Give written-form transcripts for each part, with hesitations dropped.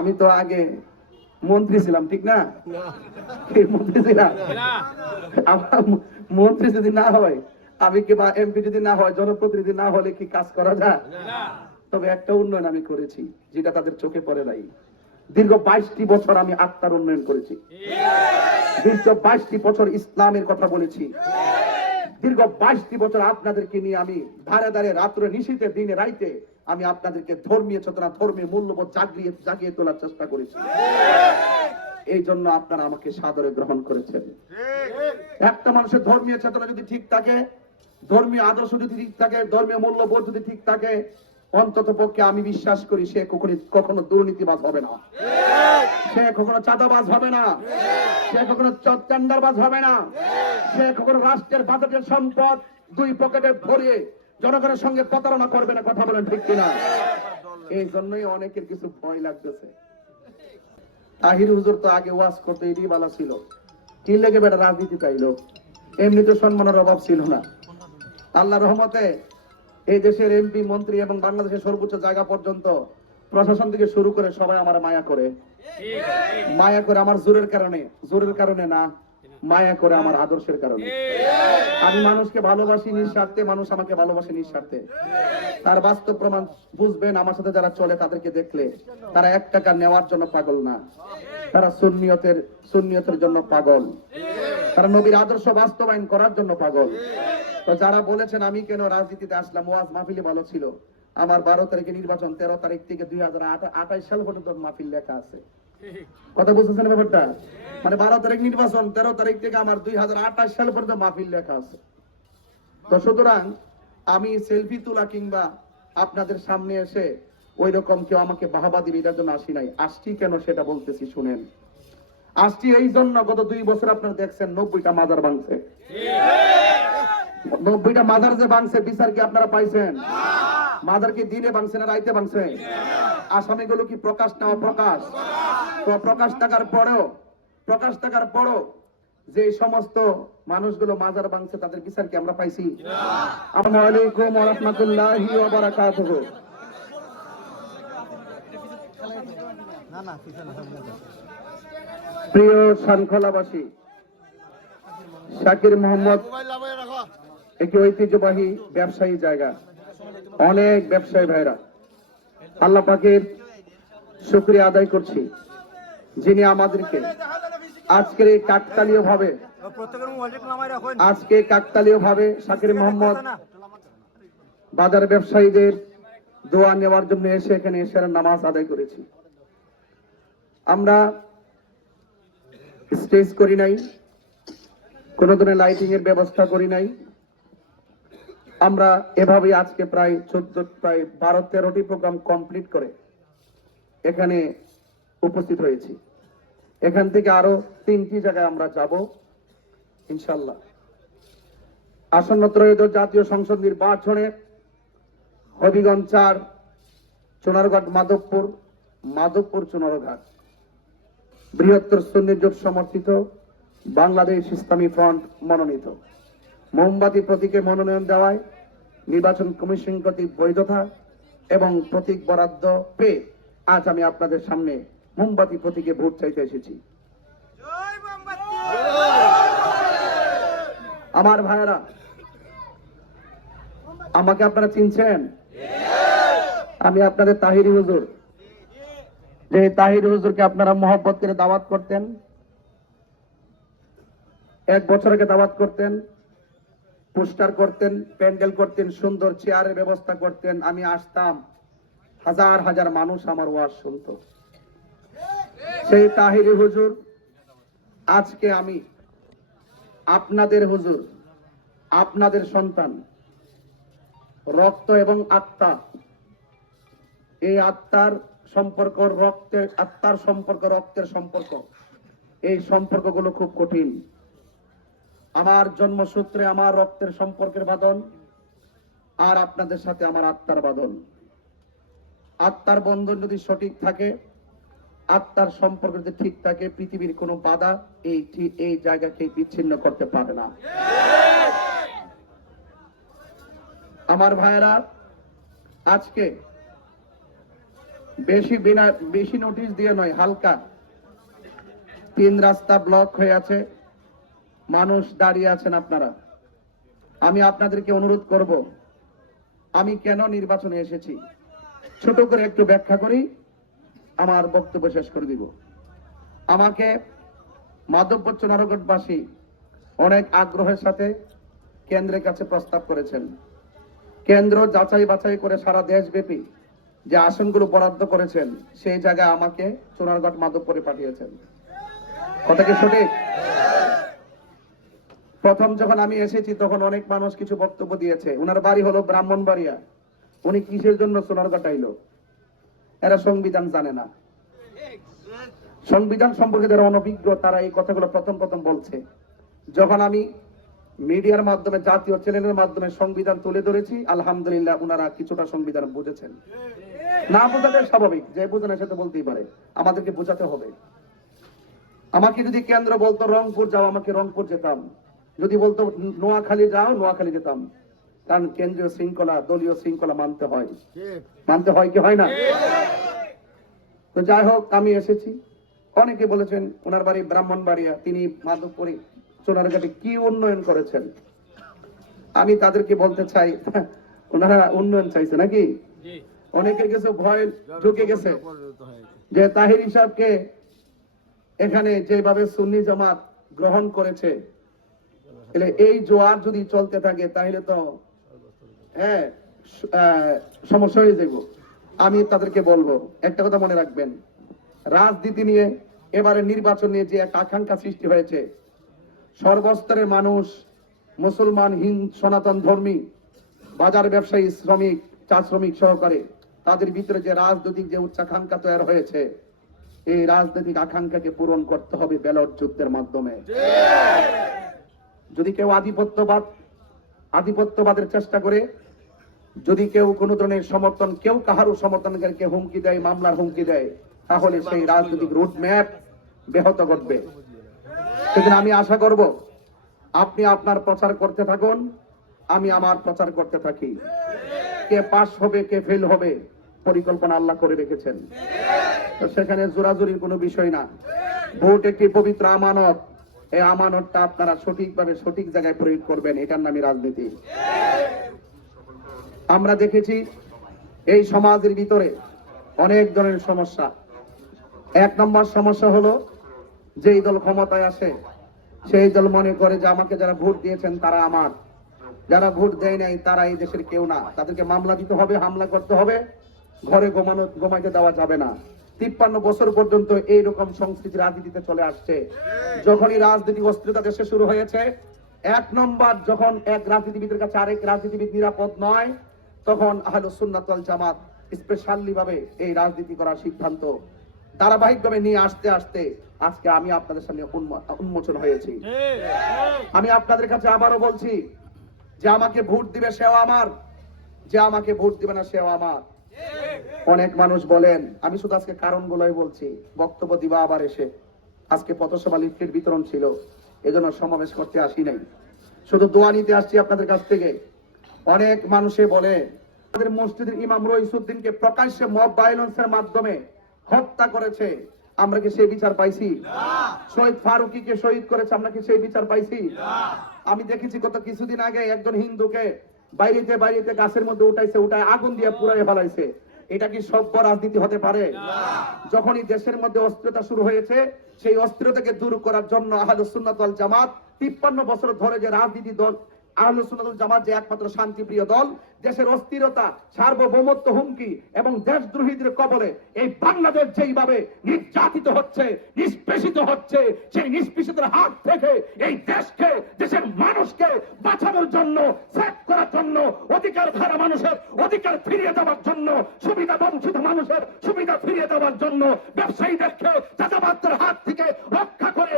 আমি তো আগে মন্ত্রী ছিলাম, ঠিক না? মন্ত্রী ছিলাম। আমার মন্ত্রী যদি না হয়, আমি কি বা এমপি যদি না হয়, জনপ্রতিনিধি না হলে কি কাজ করা যায়? তবে একটা উন্নয়ন আমি করেছি যেটা তাদের চোখে পড়ে নাই। দীর্ঘ 22টি বছর আমি আত্মার উন্নয়ন করেছি। দীর্ঘ 22টি বছর ইসলামের কথা বলেছি। দীর্ঘ 22টি বছর আপনাদেরকে নিয়ে আমি ধারে ধারে রাত্রে নিশীথে দিনে রাইতে আমি আপনাদেরকে ধর্মীয় চেতনা, ধর্মীয় মূল্যবোধ জাগিয়ে তোলার চেষ্টা করেছি। এই জন্য আপনারা আমাকে সাদরে গ্রহণ করেছেন। একটা মানুষের ধর্মীয় চেতনা যদি ঠিক থাকে, ধর্মীয় আদর্শ যদি ঠিক থাকে, ধর্মীয় মূল্যবোধ যদি ঠিক থাকে, অন্তত পক্ষে আমি বিশ্বাস করি সে কখনো দুর্নীতিবাজ হবে না, সে কখনো চাঁদাবাজ হবে না, সে কখনো টেন্ডারবাজ হবে না, সে কখনো রাষ্ট্রের বাজেটের সম্পদ দুই পকেটে ভরিয়ে জনগণের সঙ্গে প্রতারণা করবে না। কথা বলেন ঠিক কিনা? এই জন্যই অনেকের কিছু ভয় লাগতেছে। তাহির হুজুর তো আগে ওয়াজ করতে এটি বালা ছিল, কি লেগে বেটা রাজনীতি চাইলো, এমনি তো সম্মানের অভাব ছিল না। আল্লাহ রহমতে এই দেশের এমপি, মন্ত্রী এবং বাংলাদেশের সর্বোচ্চ জায়গা পর্যন্ত প্রশাসন থেকে শুরু করে সবাই আমার মায়া করে। মায়া করে আমার জোরের কারণে না, মায়া করে আমার আদর্শের কারণে। আমি মানুষকে ভালোবাসি নিঃস্বার্থে, মানুষ আমাকে ভালোবাসে নিঃস্বার্থে। তার বাস্তব প্রমাণ বুঝবেন আমার সাথে যারা চলে তাদেরকে দেখলে। তারা 1 টাকা নেওয়ার জন্য পাগল না, তারা সুন্নিয়তের জন্য পাগল, তারা নবীর আদর্শ বাস্তবায়ন করার জন্য পাগল। তো যারা বলেছেন আমি কেন রাজনীতিতে আসলাম, ওয়াজ মাহফিলে ভালো ছিল, আমার 12 তারিখে নির্বাচন, 13 তারিখ থেকে 2028 সাল পর্যন্ত মাহফিল লেখা আছে। কথা বুঝতেছেন ব্যাপারটা? মানে 12 তারিখ নির্বাচন, 13 তারিখ থেকে আমার 2028 সাল পর্যন্ত মাহফিল লেখা আছে। তো সুতরাং আমি সেলফি তোলা কিংবা আপনাদের সামনে এসে ওই রকম কেউ আমাকে বাহাবা দিবে এটার জন্য আসি নাই। আসছি কেন সেটা বলতেছি শুনেন। আসছি এই জন্য, গত 2 বছর আপনারা দেখছেন 90টা মাজার ভাঙছে। 90টা মাজার যে ভাঙছে, বিচার কি আপনারা পাইছেন? মাজার কি দিনে ভাঙছে না রাইতে ভাঙছে? আসামিগুলো কি প্রকাশ না অপ্রকাশ? তো প্রকাশ থাকার পরও যে সমস্ত মানুষগুলো মাজার ভাঙছে তাদের বিচার কি আমরা পাইছি? আসসালামু আলাইকুম ওয়া রাহমাতুল্লাহি ওয়া বারাকাতুহু। প্রিয় শৃঙ্খলাবাসী, শাকির মোহাম্মদ একটি ঐতিহ্যবাহী ব্যবসায়ী জায়গা, অনেক ব্যবসায়ী ভাইরা, আল্লাহ পাকের শুকরিয়া আদায় করছি যিনি আমাদেরকে আজকে কাকতালীয় ভাবে শাকির মোহাম্মদ বাজার ব্যবসায়ীদের দোয়া নেওয়ার জন্য এসে এখানে এশারের নামাজ আদায় করেছি। আমরা স্টেজ করি নাই, কোন ধরনের লাইটিং এর ব্যবস্থা করি নাই। আমরা এভাবেই আজকে প্রায় 12-13টি প্রোগ্রাম কমপ্লিট করে এখানে উপস্থিত হয়েছি। এখান থেকে আরো 3টি জায়গায় আমরা যাব ইনশাআল্লাহ। আসন্ন ত্রয়োদশ জাতীয় সংসদ নির্বাচনে হবিগঞ্জ 4, চুনারঘাট মাধবপুর চুনারঘাট বৃহত্তর সুন্নি জোট সমর্থিত বাংলাদেশ ইসলামী ফ্রন্ট মনোনীত মোমবাতি প্রতীকে মনোনয়ন দেওয়ায় নির্বাচন কমিশন কর্তৃক বৈধতা এবং প্রতীক বরাদ্দ পেয়ে আজ আমি আপনাদের সামনে মোমবাতি প্রতীকে ভোট চাইতে এসেছি। আমার ভাইয়েরা, আমাকে আপনারা চিনছেন? আমি আপনাদের তাহিরি হুজুর। যে তাহিরি হুজুরকে আপনারা মহব্বত করে দাওয়াত করতেন, 1 বছর আগে দাওয়াত করতেন, পোস্টার করতেন, প্যান্ডেল করতেন, সুন্দর চেয়ারের ব্যবস্থা করতেন। আমি আসতাম, হাজার হাজার মানুষ আমার ওয়াজ শুনতো। সেই তাহিরি হুজুর আজকে আমি আপনাদের হুজুর, আপনাদের সন্তান, রক্ত এবং আত্মা। এই আত্মার সম্পর্ক রক্তের সম্পর্ক। এই সম্পর্কগুলো খুব কঠিন। আমার জন্মসূত্রে আমার রক্তের সম্পর্কের বাঁধন, আর আপনাদের সাথে আমার আত্মার বাঁধন। আত্মার বন্ধন যদি সঠিক থাকে, আত্মার সম্পর্ক যদি ঠিক থাকে, পৃথিবীর কোনো বাধা এই জায়গাকে বিচ্ছিন্ন করতে পারে না। আমার ভাইয়েরা, আজকে বেশি নোটিশ দিয়ে নয়, হালকা। 3 রাস্তা ব্লক হয়ে আছে, মানুষ দাঁড়িয়ে আছেন আপনারা। আমি আপনাদেরকে অনুরোধ করব, আমি কেন নির্বাচনে এসেছি ছোট করে একটু ব্যাখ্যা করি, আমার বক্তব্য শেষ করে দিব। আমাকে মাধবপুর চুনারগড়বাসী অনেক আগ্রহের সাথে কেন্দ্রের কাছে প্রস্তাব করেছেন। কেন্দ্র যাচাই বাছাই করে সারা দেশব্যাপী যে আসনগুলো বরাদ্দ করেছেন, সেই জায়গায় আমাকে চুনারগড় মাধবপুরে পাঠিয়েছেন। কথা কি সঠিক? প্রথম যখন আমি এসেছি তখন অনেক মানুষ কিছু বক্তব্য দিয়েছে। ওনার বাড়ি হলো ব্রাহ্মণবাড়িয়া, উনি কিসের জন্য সোনারঘাট আইলো? এরা সংবিধান জানে না, সংবিধান সম্পর্কে যারা অনভিজ্ঞ তারা এই কথাগুলো প্রথম বলছে। যখন আমি মিডিয়ার মাধ্যমে, জাতীয় চ্যানেলের মাধ্যমে সংবিধান তুলে ধরেছি, আলহামদুলিল্লাহ ওনারা কিছুটা সংবিধান বুঝেছেন। না বোঝালে স্বাভাবিক, যে বোঝানো সেটা বলতেই পারে, আমাদেরকে বোঝাতে হবে। আমাকে যদি কেন্দ্র বলতো রংপুর যাও, আমাকে রংপুর যেতাম। যদি বলতো নোয়াখালী যাও, নোয়াখালী যেতাম। কারণ কেন্দ্রীয় শৃঙ্খলা, দলীয় শৃঙ্খলা মানতে হয় কি হয় না? তো যাই হোক, আমি এসেছি। অনেকে বলেছেন ওনার বাড়ি ব্রাহ্মণবাড়িয়া, তিনি মাধবপুরে সোনারঘাটে কি উন্নয়ন করেছেন। আমি তাদেরকে বলতে চাই, ওনারা উন্নয়ন চাইছে নাকি? অনেকের কাছে ভয় ঢুকে গেছে যে তাহির সাহেবকে এখানে যেভাবে সুন্নি জামাত গ্রহণ করেছে, এই জোয়ার যদি চলতে থাকে তাহলে তো সমস্যা হয়ে যাব। আমি তাদেরকে বলবো একটা কথা মনে রাখবেন, রাজনীতি নিয়ে, এবারে নির্বাচন নিয়ে যে এক আকাঙ্ক্ষা সৃষ্টি হয়েছে, সর্বস্তরের মানুষ, মুসলমান, হিন্দু, সনাতন ধর্মী, বাজার ব্যবসায়ী, শ্রমিক, চা শ্রমিক সহকারে তাদের ভিতরে যে রাজনৈতিক যে উচ্চাকাঙ্ক্ষা তৈরি হয়েছে, এই রাজনৈতিক আকাঙ্ক্ষাকে পূরণ করতে হবে ব্যালট যুদ্ধের মাধ্যমে। যদি কেউ আধিপত্যবাদের চেষ্টা করে, যদি কেউ কোন ধরনের সমর্থন, কেউ কাহারও সমর্থনকারীকে হুমকি দেয়, মামলার হুমকি দেয়, তাহলে সেই রাজনৈতিক রুট ম্যাপ ব্যাহত ঘটবে। সেদিন আমি আশা করব আপনি আপনার প্রচার করতে থাকুন, আমি আমার প্রচার করতে থাকি। কে পাস হবে, কে ফেল হবে, পরিকল্পনা আল্লাহ করে রেখেছেন। তো সেখানে জোরাজুরির কোনো বিষয় না। ভোট একটি পবিত্র আমানত, এই আমানতটা আপনারা সঠিকভাবে সঠিক জায়গায় প্রয়োগ করবেন, এটার নামই রাজনীতি। আমরা দেখেছি এই সমাজের ভিতরে অনেক ধরনের সমস্যা। 1 নম্বর সমস্যা হলো, যেই দল ক্ষমতায় আসে সেই দল মনে করে যে আমাকে যারা ভোট দিয়েছেন তারা আমার, যারা ভোট দেয় নাই তারা এই দেশের কেউ না, তাদেরকে মামলা দিতে হবে, হামলা করতে হবে, ঘরে ঘুমাইতে দেওয়া যাবে না। 53 বছর পর্যন্ত এইরকম সংস্কৃতি রাজনীতিতে চলে আসছে। যখনই রাজনীতি অস্থিরতা দেশে শুরু হয়েছে, 1 নম্বর যখন এক রাজনীতিবিদের কাছে আরেক রাজনীতিবিদ নিরাপদ নয়, তখন আহলুস সুন্নাত ওয়াল জামাত স্পেশালি ভাবে এই রাজনীতি করার সিদ্ধান্ত ধারাবাহিকভাবে নিয়ে আসতে আজকে আমি আপনাদের সামনে উন্মোচন হয়েছি। আমি আপনাদের কাছে আবারও বলছি, যে আমাকে ভোট দিবে সেও আমার, যে আমাকে ভোট দিবে না সেও আমার। অনেক মানুষ বলেন, আমি শুধু আজকে কারণগুলোই বলছি, বক্তব্য দিবা আবার এসে। আজকে পথসভা লিফলেট বিতরণ ছিল, এজন্য সমাবেশ করতে আসি নাই, শুধু দোয়া নিতে আসছি আপনাদের কাছ থেকে। অনেক মানুষে বলে আমাদের মসজিদের ইমাম রইসুদ্দিনকে প্রকাশ্যে মব ভায়োলেন্সের মাধ্যমে হত্যা করেছে, আমরা কি সেই বিচার পাইছি? শহীদ ফারুকীকে শহীদ করেছে, আমরা কি সেই বিচার পাইছি? আমি দেখেছি গত কিছুদিন আগে একজন হিন্দুকে বাইরেতে গাছের মধ্যে উঠায় আগুন দিয়ে পুড়াই ফেলাইছে। এটা কি সভ্য রাজনীতি হতে পারে? যখনই দেশের মধ্যে অস্থিরতা শুরু হয়েছে, সেই অস্থিরতাকে দূর করার জন্য আহলুস সুন্নাত ওয়াল জামাত 53 বছর ধরে যে রাজনীতি দল আহলুস সুন্নাত ওয়াল জামাত যে একমাত্র শান্তিপ্রিয় দল, দেশের অস্থিরতা, সার্বভৌমত্ব হুমকি এবং দেশদ্রোহীদের কবলে এই বাংলাদেশ যেইভাবে নির্যাতিত হচ্ছে, নিষ্পেষিত হচ্ছে, সেই নিষ্পেষিতের হাত থেকে এই দেশকে, দেশের মানুষকে বাঁচানোর জন্য, সেভ করার জন্য, অধিকার ধারা মানুষের অধিকার ফিরিয়ে দেওয়ার জন্য, সুবিধা বঞ্চিত মানুষের সুবিধা ফিরিয়ে দেওয়ার জন্য, ব্যবসায়ীদেরকে চাঁদাবাজদের হাত থেকে রক্ষা করে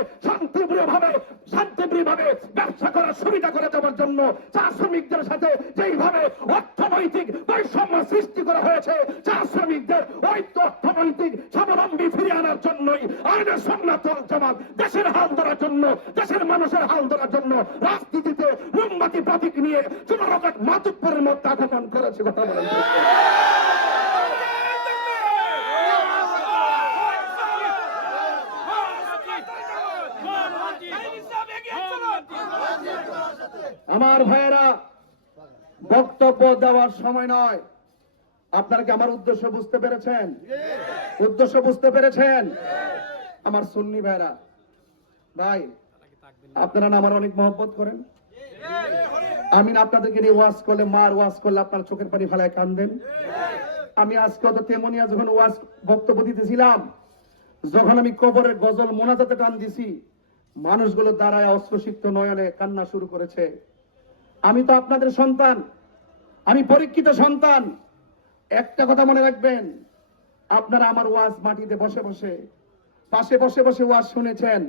শান্তিপ্রিয়ভাবে ব্যবসা করার সুবিধা করে দেওয়ার জন্য, চা শ্রমিকদের সাথে যেইভাবে অর্থনৈতিক বৈষম্য সৃষ্টি করা হয়েছে, চা শ্রমিকদের ওই অর্থনৈতিক স্বাবলম্বী ফিরিয়ে আনার জন্যই আহলে সুন্নাত ওয়াল জামাত দেশের হাল ধরার জন্য, দেশের মানুষের হাল ধরার জন্য রাজনীতিতে মোমবাতি প্রতীক নিয়ে চুনারঘাট মাধবপুরের মধ্যে আগমন করেছে। কথা বলেন আমার ভাইয়েরা, বক্তব্য দেওয়ার সময় নয়। আপনারা কি আমার উদ্দেশ্য বুঝতে পেরেছেন? উদ্দেশ্য বুঝতে পেরেছেন? আমার সুন্নি ভাইরা, ভাই আপনারা না আমার অনেক মহব্বত করেন। আমি না আপনাদেরকে নিয়ে ওয়াজ করলে, মার ওয়াজ করলে আপনার চোখের পানি ফেলায় কান্দেন। আমি আজকে তো তেমনিয়া যখন ওয়াজ বক্তব্য দিতেছিলাম, যখন আমি কবরের গজল মোনাজাতে টান দিছি, মানুষগুলো দাঁড়ায় অশ্রুসিক্ত নয়নে কান্না শুরু করেছে। আমি তো আপনাদের সন্তান, আমি পরীক্ষিত সন্তান। একটা কথা মনে রাখবেন, আপনারা আমার ওয়াজ মাটিতে বসে বসে, পাশে বসে বসে ওয়াজ শুনেছেন।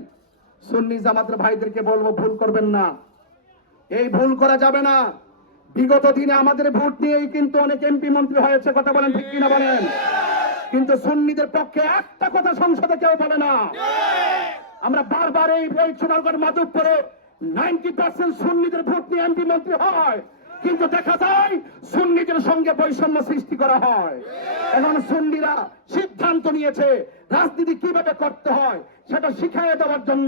সুন্নি জামাতের ভাইদেরকে বলবো, ভুল করবেন না, এই ভুল করা যাবে না। বিগত দিনে আমাদের ভোট নিয়েই কিন্তু অনেক এমপি মন্ত্রী হয়েছে, কথা বলেন ঠিক কিনা বলেন? কিন্তু সুন্নিদের পক্ষে একটা কথা সংসদে কেউ বলে না। আমরা বারবার এই সোনারগঞ্জ মাধবপুরে 90% সুন্নিদের ভোট নিয়ে এমপি মন্ত্রী হয়, কিন্তু দেখা যায় সুন্নিদের সঙ্গে বৈষম্য সৃষ্টি করা হয়। এখন সুন্নিরা সিদ্ধান্ত নিয়েছে রাজনীতি কিভাবে করতে হয় সেটা শিখিয়ে দেওয়ার জন্য।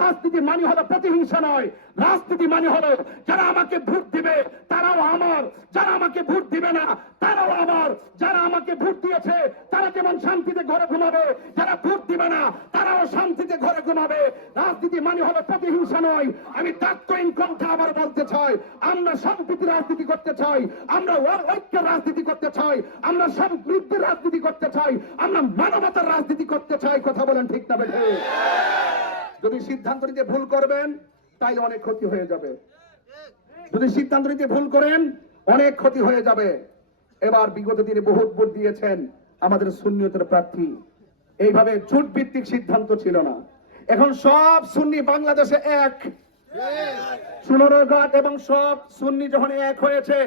রাজনীতি মানে হলো প্রতিহিংসা নয়, রাজনীতি মানে হলো যারা আমাকে ভোট দিবে তারাও আমার, যারা আমাকে ভোট দিবে না তারাও আমার। যারা আমাকে ভোট দিয়েছে তারা যেমন শান্তিতে ঘরে ঘুমাবে, যারা ভোট দিবে না তারাও শান্তিতে ঘরে ঘুমাবে। রাজনীতি মানে হলো প্রতিহিংসা নয়। আমি তাৎক্ষণিক কণ্ঠে আবার বলতে চাই, আমরা সম্প্রীতি রাজনীতি করতে চাই, আমরা ঐক্যের রাজনীতি করতে চাই, আমরা সমৃদ্ধির রাজনীতি করতে চাই, আমরা মানবতার রাজনীতি করতে চাই। কথা বলেন ঠিক না বেঠে? যদি সিদ্ধান্ত নিতে ভুল করবেন তাইলে অনেক ক্ষতি হয়ে যাবে। যদি সিদ্ধান্ত নিতে ভুল করেন অনেক ক্ষতি হয়ে যাবে। এবার বিগত দিনে বহুত ভোট দিয়েছেন আমাদের সুন্নিয়তের প্রার্থী, এইভাবে জোট ভিত্তিক সিদ্ধান্ত ছিল না। এখন সব সুন্নি বাংলাদেশে এক, সোনারঘাট এবং সব সুন্নি যখন এক হয়েছে,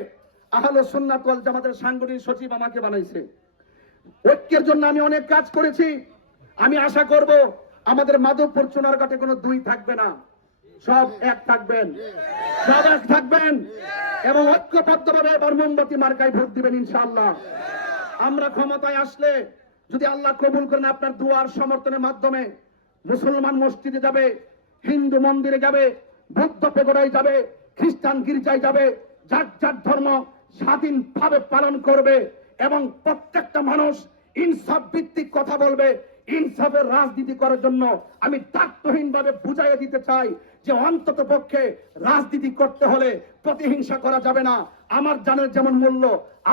আহলে সুন্নাত ওয়াল জামাতের সাংগঠনিক সচিব আমাকে বানাইছে। ঐক্যের জন্য আমি অনেক কাজ করেছি। আমি আশা করব আমাদের মাধবপুর সোনারঘাটে কোনো দুই থাকবে না, সব এক থাকবেন, সব এক থাকবেন এবং ঐক্যবদ্ধভাবে এবার মোমবাতি মার্কায় ভোট দিবেন ইনশাআল্লাহ। আমরা ক্ষমতায় আসলে যদি আল্লাহ কবুল করেন, আপনার দুয়ার সমর্থনের মাধ্যমে মুসলমান মসজিদে যাবে, হিন্দু মন্দিরে যাবে, বৌদ্ধ পেগোডায় যাবে, খ্রিস্টান গির্জায় যাবে, যার যার ধর্ম স্বাধীনভাবে পালন করবে এবং প্রত্যেকটা মানুষ ইনসাফ ভিত্তিক কথা বলবে। ইনসাফের রাজনীতি করার জন্য আমি দায়িত্বহীন ভাবে বুঝাইয়ে দিতে চাই যে অন্তত পক্ষে রাজনীতি করতে হলে প্রতিহিংসা করা যাবে না। আমার জানের যেমন মূল্য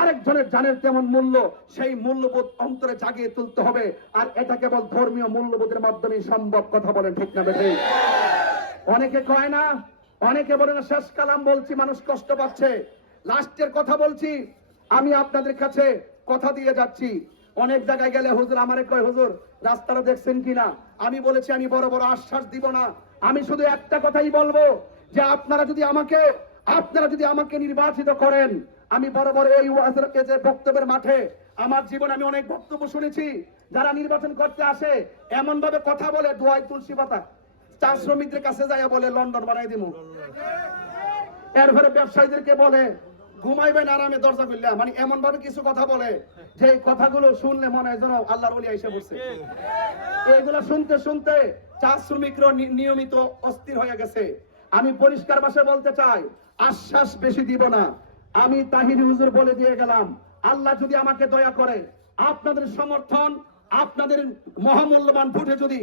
আরেকজনের জানের তেমন মূল্য, সেই মূল্যবোধ অন্তরে জাগিয়ে তুলতে হবে। আর এটা কেবল ধর্মীয় মূল্যবোধের মাধ্যমেই সম্ভব। কথা বলেন ঠিক না বেঠে? অনেকে কয় না, অনেকে বলে না শেষ কালাম বলছি, মানুষ কষ্ট পাচ্ছে। লাস্টের কথা বলছি, আমি আপনাদের কাছে কথা দিয়ে যাচ্ছি। অনেক জায়গায় গেলে হুজুর আমারে কয়, হুজুর রাস্তাটা দেখছেন কিনা? আমি বলেছি আমি বড় বড় আশ্বাস দিব না, আমি শুধু একটা কথাই বলবো যে আপনারা যদি আমাকে নির্বাচিত করেন, আমি বড় বড় এই যে বক্তব্যের মাঠে আমার জীবনে আমি অনেক বক্তব্য শুনেছি। যারা নির্বাচন করতে আসে এমন ভাবে কথা বলে, দোয়াই তুলসী পাতা, চা শ্রমিকদের কাছে যায় বলে লন্ডন বানাই দিমু, এরপরে ব্যবসায়ীদেরকে বলে ঘুমাইবেন আরামে দরজা খুললে, মানে এমন ভাবে কিছু কথা বলে যে কথাগুলো শুনলে মনে হয় যেন আল্লাহর ওলি এসে বসে। এগুলো শুনতে শুনতে চা শ্রমিকরা নিয়মিত অস্থির হয়ে গেছে। আমি পরিষ্কার ভাষায় বলতে চাই, আশ্বাস বেশি দিব না। আমি তাহির হুজুর বলে দিয়ে গেলাম, আল্লাহ যদি আমাকে দয়া করে আপনাদের সমর্থন, আপনাদের মহামূল্যবান ভোটে যদি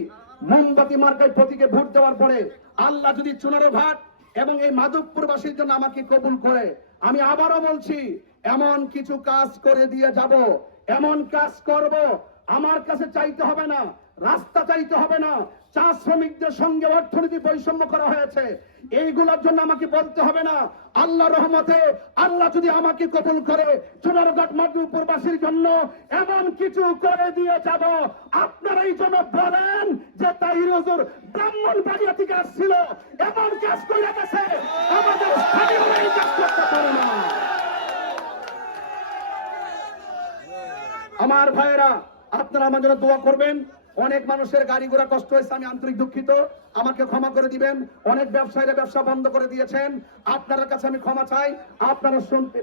মোমবাতি মার্কায় প্রতীকে ভোট দেওয়ার পরে আল্লাহ যদি সোনারঘাট এবং এই মাধবপুরবাসীর জন্য আমাকে কবুল করে, আমি আবারও বলছি এমন কিছু কাজ করে দিয়ে যাব, এমন কাজ করব। আমার কাছে চাইতে হবে না, রাস্তা চাইতে হবে না, চা শ্রমিকদের সঙ্গে অর্থনীতি বৈষম্য করা হয়েছে, এইগুলোর জন্য আমাকে বলতে হবে না। আল্লাহ রহমতে আল্লাহ যদি আমাকে কবুল করে সোনারঘাট মাধবপুরবাসীর জন্য এমন কিছু করে দিয়ে যাব। আপনারা এই জন্য বলেন যে তাহির হুজুর ব্রাহ্মণবাড়িয়া থেকে আসছিল, এমন কাজ করে গেছে, আমাদের স্থানীয় এই কাজ করতে পারে না। আমার ভাইয়েরা, আপনারা আমার জন্য দোয়া করবেন। অনেক মানুষের গাড়ি ঘোড়া কষ্ট হয়েছে, আমি আন্তরিক দুঃখিত, আমাকে ক্ষমা করে দিবেন। অনেক ব্যবসায়ীরা ব্যবসা বন্ধ করে দিয়েছেন, আপনাদের কাছে আমি ক্ষমা চাই। আপনারা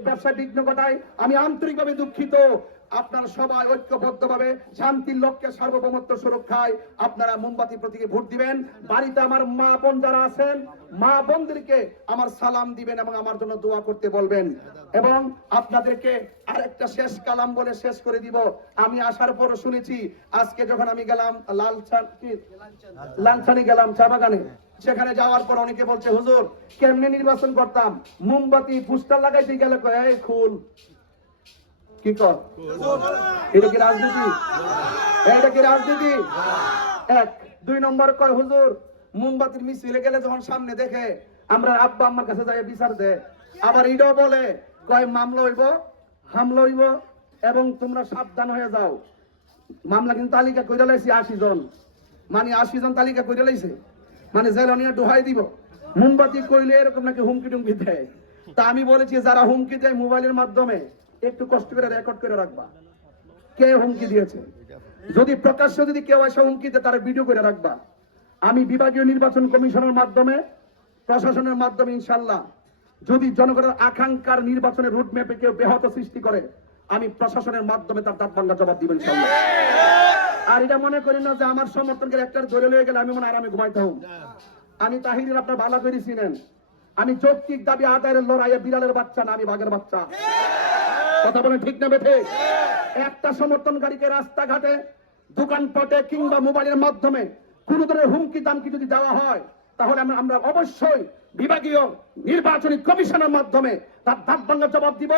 ব্যবসায় বিঘ্ন ঘটায় আমি আন্তরিকভাবে দুঃখিত। আপনারা সবাই ঐক্যবদ্ধভাবে শান্তির লক্ষ্যে সার্বভৌমত্ব সুরক্ষায় আপনারা মোমবাতি প্রতীকে ভোট দিবেন। বাড়িতে আমার মা বোন যারা আছেন, মা বোনদেরকে আমার সালাম দিবেন এবং আমার জন্য দোয়া করতে বলবেন। এবং আপনাদেরকে আরেকটা শেষ কালাম বলে শেষ করে দিব। আমি আসার পরও শুনেছি, আজকে যখন আমি গেলাম লালছানি গেলাম চা বাগানে, সেখানে যাওয়ার পর অনেকে বলছে, হুজুর কেমনে নির্বাচন করতাম, মোমবাতি পোস্টার লাগাইতে গেলে কয় খুল কি কর, এটা কি রাজনীতি? এটা কি রাজনীতি? এক। 2 নম্বর কয়, হুজুর মোমবাতির মিছিলে গেলে যখন সামনে দেখে আমরা আব্বা আম্মার কাছে যাই বিচার দে। আবার এটাও বলে কয় মামলা হইব, হামলা হইব এবং তোমরা সাবধান হয়ে যাও। মামলা কিন্তু তালিকা কইরা লাইছি 80 জন, মানে 80 জন তালিকা কইরা লাইছে, মানে জেল নিয়ে ডুহাই দিব। মোমবাতি কইলে এরকম নাকি হুমকি টুমকি দেয়। তা আমি বলেছি, যারা হুমকি দেয় মোবাইলের মাধ্যমে একটু কষ্ট করে রেকর্ড করে রাখবা, কে হুমকি দিয়েছে। যদি প্রকাশ্যে যদি কেউ এসে হুমকি দেয়, তারা ভিডিও করে রাখবা। আমি বিভাগীয় নির্বাচন কমিশনের মাধ্যমে, প্রশাসনের মাধ্যমে ইনশাল্লাহ যদি জনগণের আকাঙ্ক্ষার নির্বাচনের রুটম্যাপে কেউ ব্যাহত সৃষ্টি করে, আমি প্রশাসনের মাধ্যমে তার দাঁত ভাঙ্গা জবাব দিব ইনশাল্লাহ। আর এটা মনে করি না যে আমার সমর্থনকে একটা ধরে লয়ে গেলে আমি মনে আরামে ঘুমাইতে হব। আমি তাহিরের আপনার ভালো করে চিনেন, আমি যৌক্তিক দাবি আদায়ের লড়াইয়ে বিড়ালের বাচ্চা না, আমি বাঘের বাচ্চা। কথা বলেন ঠিক না বেঠে? একটা সমর্থনকারীকে রাস্তাঘাটে, দোকানপাটে কিংবা মোবাইলের মাধ্যমে কোন ধরনের হুমকি দামকি যদি দেওয়া হয়, তাহলে আমরা অবশ্যই বিভাগীয় নির্বাচনী কমিশনের মাধ্যমে তার দাঁত ভাঙ্গা জবাব দিব।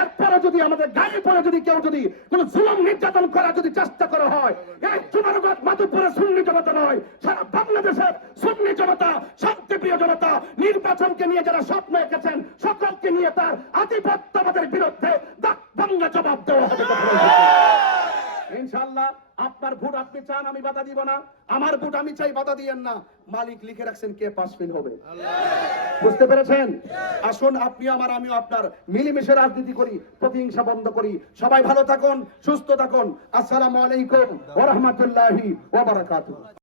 এরপরে যদি আমাদের গায়ে পরে যদি কেউ যদি কোন জুলুম নির্যাতন করা যদি চেষ্টা করা হয়, এই চুনারুঘাট মাধবপুরের সুন্নি জনতা নয়, সারা বাংলাদেশের সুন্নি জনতা, শান্তিপ্রিয় জনতা, নির্বাচনকে নিয়ে যারা স্বপ্ন এঁকেছেন সকলকে নিয়ে তার আধিপত্যবাদের বিরুদ্ধে দাঁত ভাঙ্গা জবাব দেওয়া হবে ইনশাআল্লাহ। আপনার ভোট আপনি চান, আমি বাধা দিব না। আমার ভোট আমি চাই, বাধা দিয়েন না। মালিক লিখে রাখছেন কে পাস ফেল হবে, বুঝতে পেরেছেন? আসুন আপনি আমার, আমিও আপনার, মিলেমিশে রাজনীতি করি, প্রতিহিংসা বন্ধ করি। সবাই ভালো থাকুন, সুস্থ থাকুন। আসসালামু আলাইকুম ওয়া রাহমাতুল্লাহি ওয়া বারাকাতুহু।